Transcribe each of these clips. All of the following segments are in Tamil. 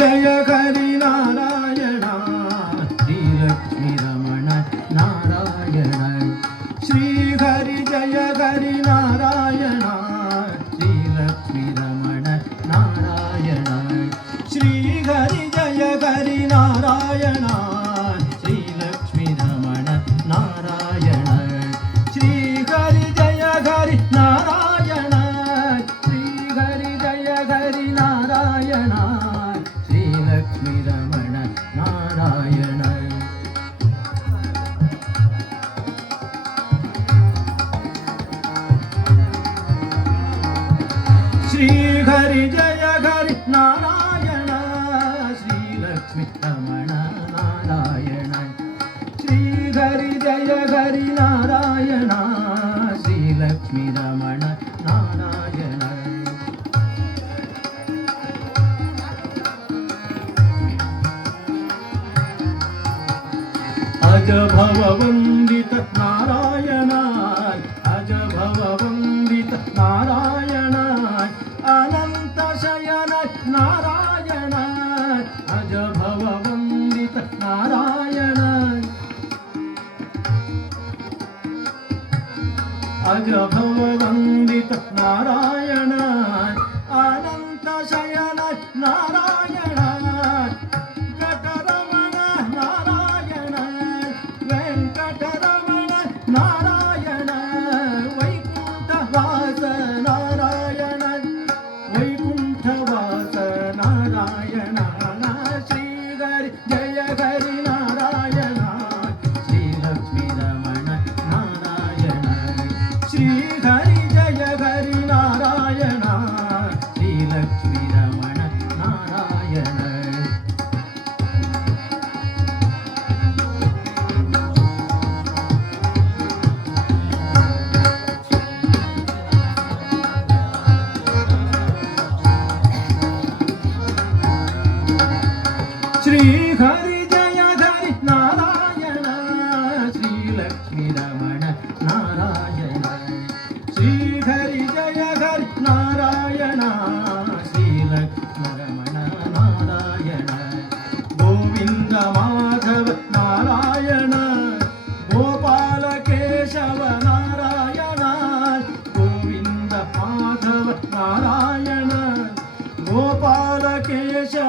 ஜய ஹரி நாராயணா ஸ்ரீலக்ஷ்மி ரமண நாராயண ஸ்ரீ ஹரி ஜய ஹரி நாராயணா ஸ்ரீலக்ஷ்மி ரமண நாராயண ஸ்ரீ ஹரி ஜய ஹரி நாராயணா ஸ்ரீலக்ஷ்மி ரமண நாராயண ஸ்ரீ ஹரி ஜய ஹரி நாராயண ஸ்ரீ ஹரி ஜய ஹரி நாராயணா. श्री हरि जय हरि नारायण श्री लक्ष्मी रमण नारायण श्री हरि जय हरि नारायण श्री लक्ष्मी रमण नारायण अज भववन्दित नारायणाय अजभववन्दित नारायण अनन्तशयन नारायण श्रीहरि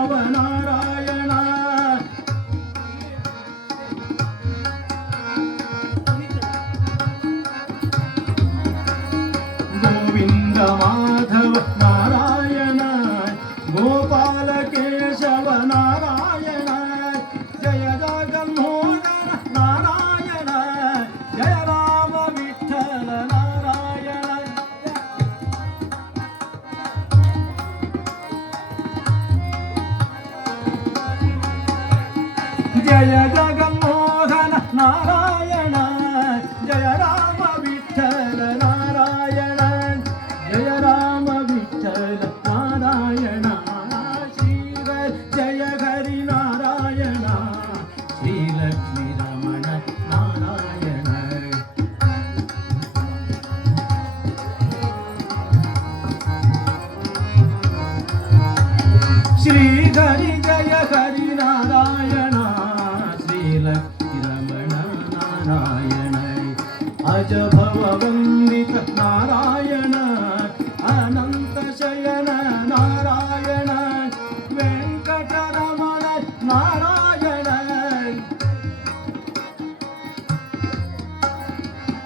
माधव नारायण गोपाल केशव नारायण ai, ai.